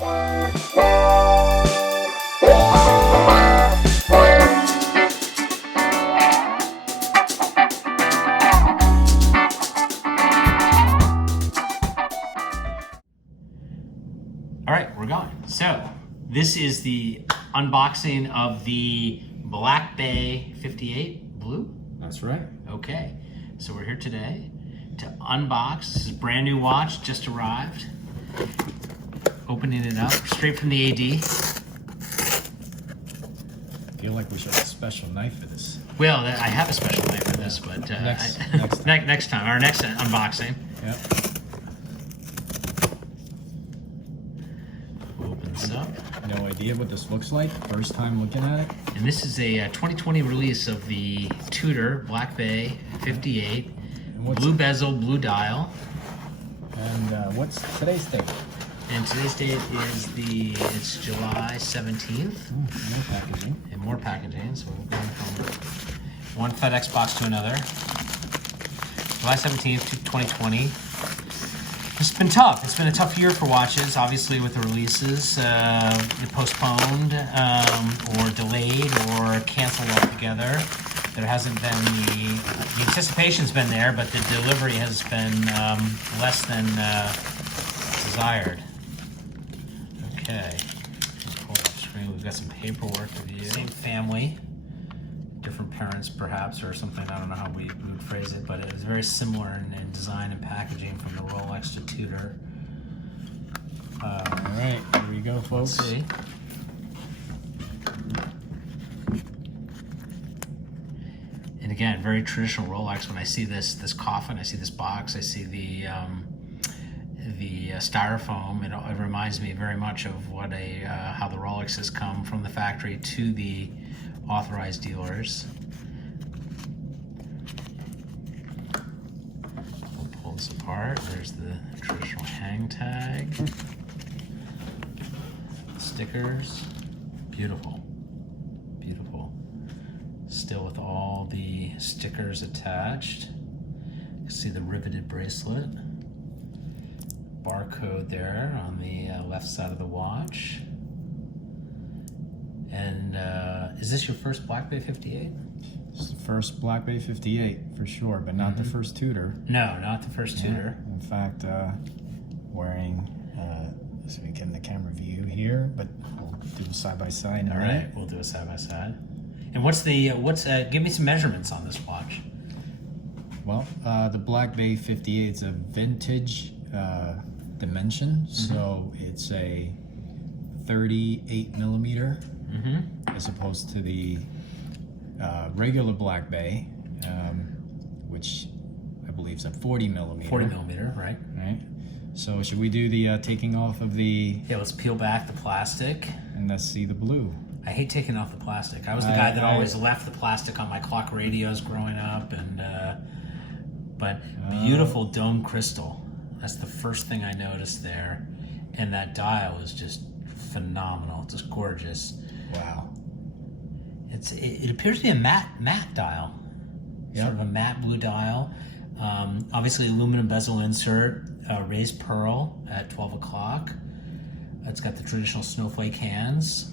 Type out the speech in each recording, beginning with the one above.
All right, we're going. So this is the unboxing of the Black Bay 58 Blue. That's right. Okay, so we're here today to unbox. This is a brand new watch, just arrived. Opening it up straight from the AD. I feel like we should have a special knife for this. Well, I have a special knife for this, but next time, our next unboxing. Yep. Open this up. No idea what this looks like. First time looking at it. And this is a 2020 release of the Tudor Black Bay 58. Blue bezel, blue dial. And what's today's date? And today's date is it's July 17th. More packaging. And more packaging, so we're going from one FedEx box to another. July 17th, 2020. It's been tough. It's been a tough year for watches, obviously, with the releases. Postponed or delayed or canceled altogether. There hasn't been the anticipation's been there, but the delivery has been less than desired. Okay, pull up screen. We've got some paperwork to view. Same family, different parents perhaps, or something. I don't know how we would phrase it, but it is very similar in design and packaging from the Rolex to Tudor. All right, here we go, folks. Let's see. And again, very traditional Rolex. When I see this coffin, I see this box, I see the styrofoam. It reminds me very much of what how the Rolex has come from the factory to the authorized dealers. We'll pull this apart. There's the traditional hang tag, stickers. Beautiful, beautiful. Still with all the stickers attached. You can see the riveted bracelet. Barcode there on the left side of the watch. And is this your first Black Bay 58? It's the first Black Bay 58 for sure, but not the first Tudor. No, not the first Tudor. In fact, wearing, so we get in the camera view here, but we'll do a side by side. All right, we'll do a side by side. And what's the give me some measurements on this watch. Well, the Black Bay 58 is a vintage dimension, so it's a 38 millimeter as opposed to the regular Black Bay, which I believe is a 40 millimeter. 40 millimeter, right? Right. So should we do the taking off of the? Yeah, let's peel back the plastic. And let's see the blue. I hate taking off the plastic. I was the guy that always left the plastic on my clock radios growing up, and but beautiful dome crystal. That's the first thing I noticed there, and that dial is just phenomenal. It's just gorgeous. Wow. It appears to be a matte dial. Yep. Sort of a matte blue dial. Obviously aluminum bezel insert, raised pearl at 12 o'clock. It's got the traditional snowflake hands.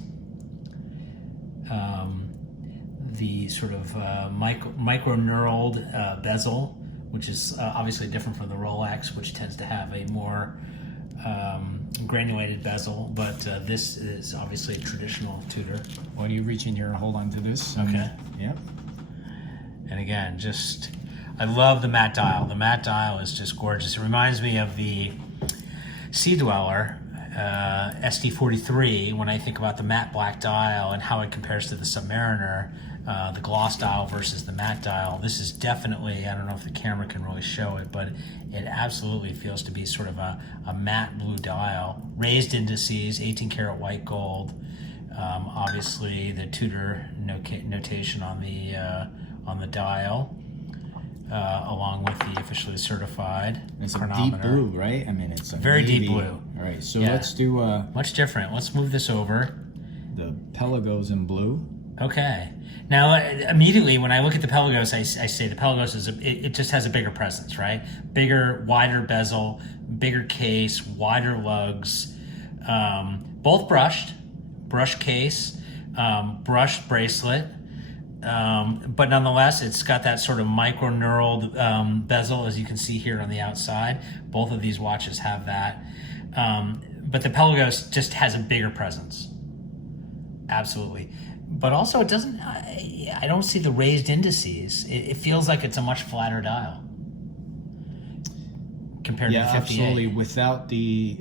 The sort of micro-knurled bezel, which is obviously different from the Rolex, which tends to have a more granulated bezel, but this is obviously traditional Tudor. Why do you reach in here and hold on to this? Okay. Yep. And again, I love the matte dial. The matte dial is just gorgeous. It reminds me of the Sea Dweller SD43 when I think about the matte black dial and how it compares to the Submariner, the gloss dial versus the matte dial. This is definitely, I don't know if the camera can really show it, but it absolutely feels to be sort of a matte blue dial. Raised indices, 18 karat white gold. Obviously the Tudor notation on the dial. Along with the officially certified it's chronometer. A deep blue, right? I mean, it's a very navy. deep blue. All right, so let's do much different. Let's move this over. The Pelagos in blue. Okay. Now, immediately when I look at the Pelagos, I say the Pelagos it just has a bigger presence, right? Bigger, wider bezel, bigger case, wider lugs. Both brush case, brushed bracelet. But nonetheless, it's got that sort of micro-knurled bezel, as you can see here on the outside. Both of these watches have that. But the Pelagos just has a bigger presence. Absolutely. But also it doesn't, I don't see the raised indices. It feels like it's a much flatter dial compared to the 58. Absolutely. Without the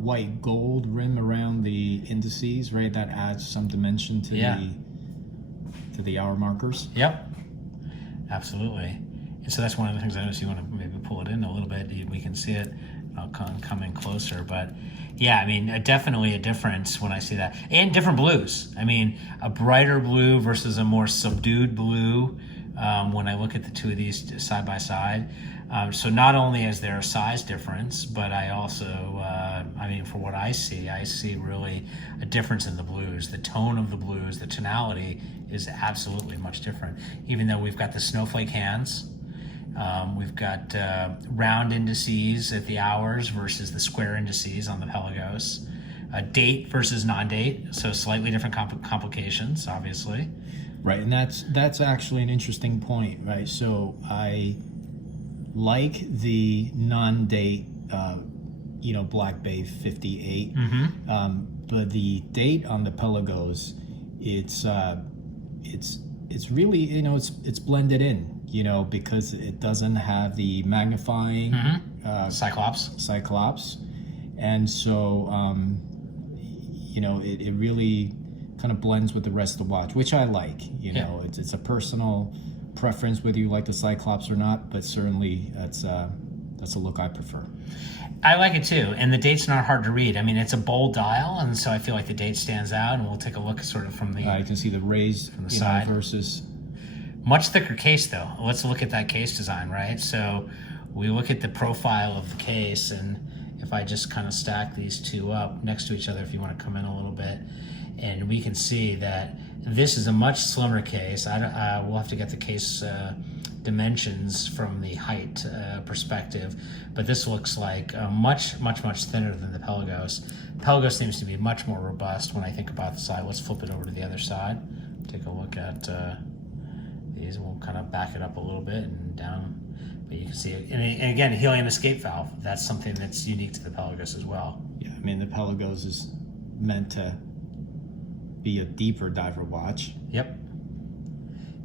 white gold rim around the indices, right? That adds some dimension to the hour markers. Yep. Absolutely. And so that's one of the things I noticed. You want to maybe pull it in a little bit. We can see it. I'll come in closer, but yeah, I mean, definitely a difference when I see that. And different blues. I mean, a brighter blue versus a more subdued blue when I look at the two of these side by side. So not only is there a size difference, but I also, I mean, for what I see really a difference in the blues. The tone of the blues, the tonality is absolutely much different. Even though we've got the snowflake hands, we've got round indices at the hours versus the square indices on the Pelagos. Date versus non-date, so slightly different complications, obviously. Right, and that's actually an interesting point, right? So I like the non-date, Black Bay 58, but the date on the Pelagos, it's really, it's blended in. Because it doesn't have the magnifying Cyclops, and so it really kind of blends with the rest of the watch, which I like. It's a personal preference whether you like the Cyclops or not, but certainly that's a look I prefer. I like it too, and the date's not hard to read. I mean, it's a bold dial, and so I feel like the date stands out. And we'll take a look sort of from the. You can see the raised from the side versus. Much thicker case though. Let's look at that case design, right? So we look at the profile of the case, and if I just kind of stack these two up next to each other, if you want to come in a little bit, and we can see that this is a much slimmer case. We'll have to get the case dimensions from the height perspective, but this looks like much thinner than the Pelagos. Pelagos seems to be much more robust when I think about the side. Let's flip it over to the other side. Take a look at these. We'll kind of back it up a little bit and down, but you can see it. And again, a helium escape valve. That's something that's unique to the Pelagos as well. Yeah, I mean, the Pelagos is meant to be a deeper diver watch. Yep.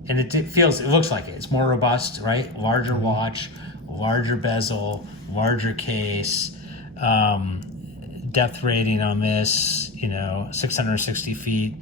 And it looks like it. It's more robust, right? Larger watch, larger bezel, larger case. Depth rating on this, 660 feet.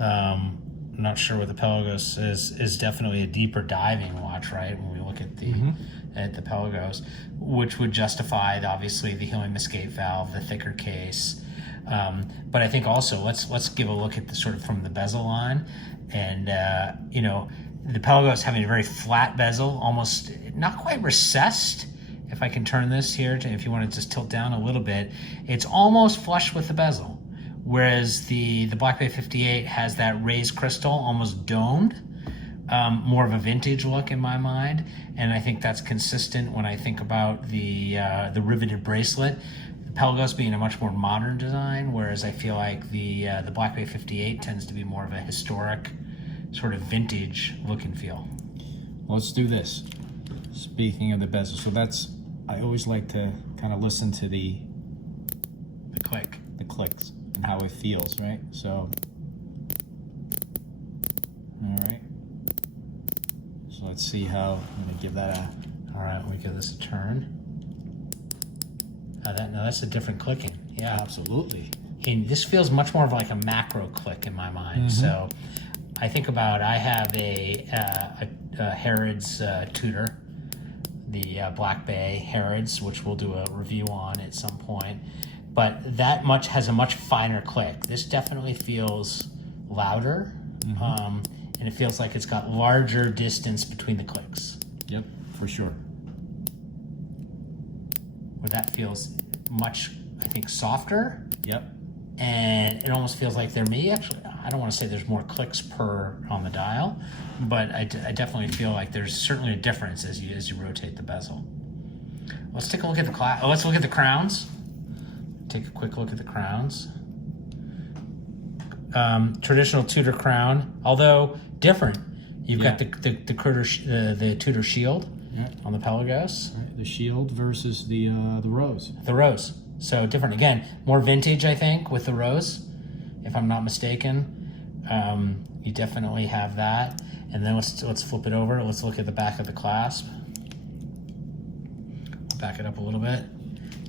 I'm not sure what the Pelagos is definitely a deeper diving watch, right? When we look at the Pelagos, which would justify obviously the helium escape valve, the thicker case. But I think also let's give a look at the sort of from the bezel line, and the Pelagos having a very flat bezel, almost not quite recessed. If I can turn this here, if you want to just tilt down a little bit, it's almost flush with the bezel. Whereas the Black Bay 58 has that raised crystal, almost domed, more of a vintage look in my mind, and I think that's consistent when I think about the riveted bracelet. The Pelagos being a much more modern design, whereas I feel like the Black Bay 58 tends to be more of a historic, sort of vintage look and feel. Well, let's do this. Speaking of the bezel, so I always like to kind of listen to the clicks. And how it feels, right? So, all right. So let's see how. I'm gonna give that All right, we give this a turn. Now that's a different clicking. Yeah, absolutely. And this feels much more of like a macro click in my mind. So, I think about I have a Harrods Tudor, the Black Bay Harrods, which we'll do a review on at some point. But that has a much finer click. This definitely feels louder, and it feels like it's got larger distance between the clicks. Yep, for sure. Where that feels much, I think, softer. Yep. And it almost feels like actually, I don't want to say there's more clicks per on the dial, but I definitely feel like there's certainly a difference as you rotate the bezel. Let's take a look at let's look at the crowns. take a quick look at the crowns. Traditional Tudor crown, although different. You've got the Tudor shield on the Pelagos. Right, the shield versus the rose. The rose. So different. Again, more vintage, I think, with the rose, if I'm not mistaken. You definitely have that. And then let's flip it over. Let's look at the back of the clasp. Back it up a little bit.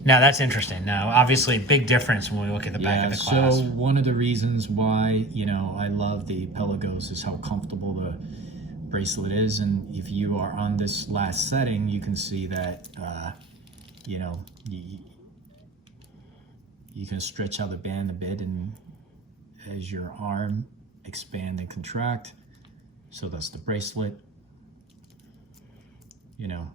Now that's interesting. Now, obviously, big difference when we look at the back of the clasp. So one of the reasons why, you know, I love the Pelagos is how comfortable the bracelet is. And if you are on this last setting, you can see that, you know, you can stretch out the band a bit, and as your arm expand and contract. So that's the bracelet, you know.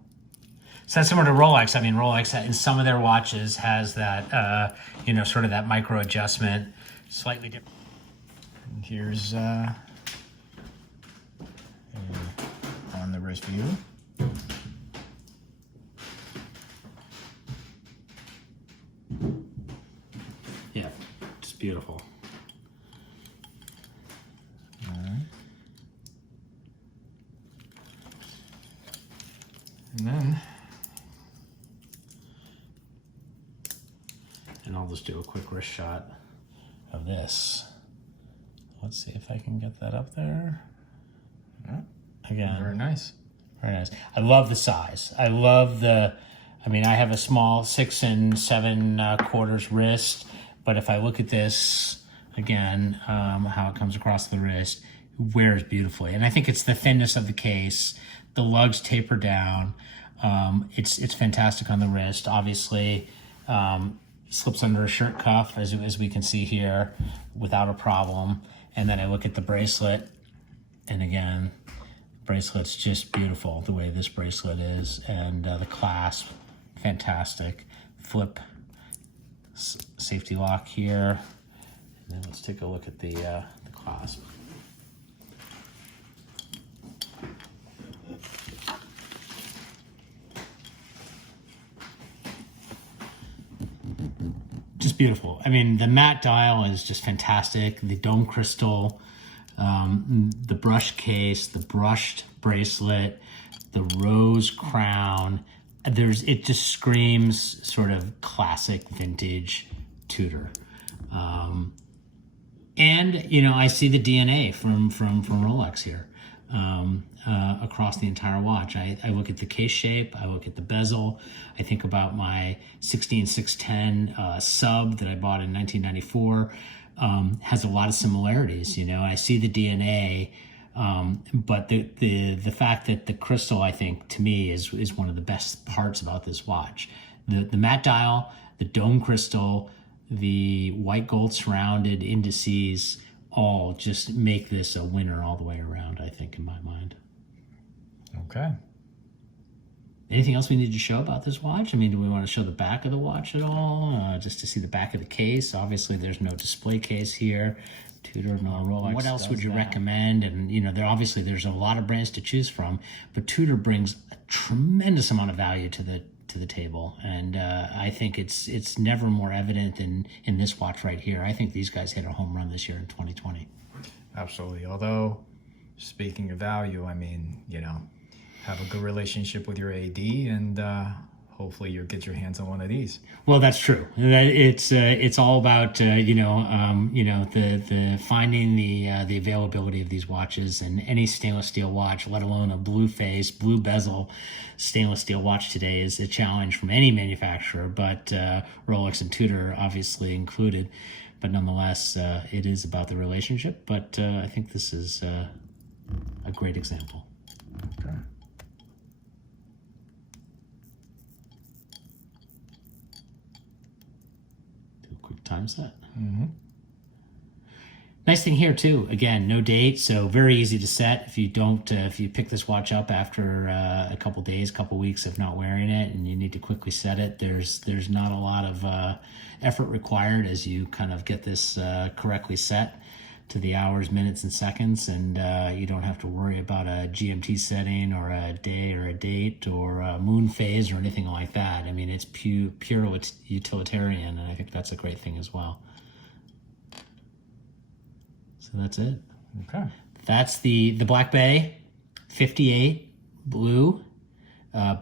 So that's similar to Rolex. I mean, Rolex in some of their watches has that, you know, sort of that micro adjustment, slightly different. And here's on the wrist view. Yeah, just beautiful. All right. And then, and I'll just do a quick wrist shot of this. Let's see if I can get that up there. Again, very nice. Very nice. I love the size. I love I mean, I have a small 6 7/4 wrist, but if I look at this again, how it comes across the wrist, it wears beautifully. And I think it's the thinness of the case. The lugs taper down. It's fantastic on the wrist. Obviously, slips under a shirt cuff, as we can see here, without a problem. And then I look at the bracelet, and again, bracelet's just beautiful the way this bracelet is, and the clasp, fantastic. Flip safety lock here, and then let's take a look at the clasp. Just beautiful. I mean, the matte dial is just fantastic. The dome crystal, the brush case, the brushed bracelet, the rose crown. It just screams sort of classic vintage Tudor. And, you know, I see the DNA from Rolex here across the entire watch. I look at the case shape, I look at the bezel, I think about my 16610 sub that I bought in 1994. Has a lot of similarities, you know. I see the DNA, but the fact that the crystal, I think, to me, is one of the best parts about this watch. The matte dial, the dome crystal, the white gold surrounded indices, all just make this a winner all the way around, I think, in my mind. okay. Anything else we need to show about this watch? I mean, do we want to show the back of the watch at all? Just to see the back of the case. Obviously, there's no display case here. Tudor, no Rolex. What else would you recommend? And, you know, there's a lot of brands to choose from, but Tudor brings a tremendous amount of value to the table. And I think it's never more evident than in this watch right here. I think these guys hit a home run this year in 2020. Absolutely. Although, speaking of value, I mean, you know, have a good relationship with your AD, and hopefully you'll get your hands on one of these. Well, that's true. It's all about the finding the availability of these watches, and any stainless steel watch, let alone a blue face, blue bezel stainless steel watch today, is a challenge from any manufacturer, but Rolex and Tudor obviously included. But nonetheless, it is about the relationship. But I think this is a great example. Okay. Quick time set. Mm-hmm. Nice thing here too, again, no date, so very easy to set. If you don't, if you pick this watch up after a couple days, couple weeks of not wearing it, and you need to quickly set it, there's not a lot of effort required as you kind of get this correctly set. to the hours, minutes, and seconds, and you don't have to worry about a GMT setting or a day or a date or a moon phase or anything like that. I mean, it's pure utilitarian, and I think that's a great thing as well. So that's it. Okay. That's the Black Bay 58 Blue,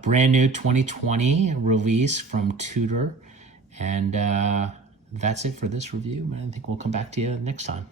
brand new 2020 release from Tudor. And that's it for this review. I think we'll come back to you next time.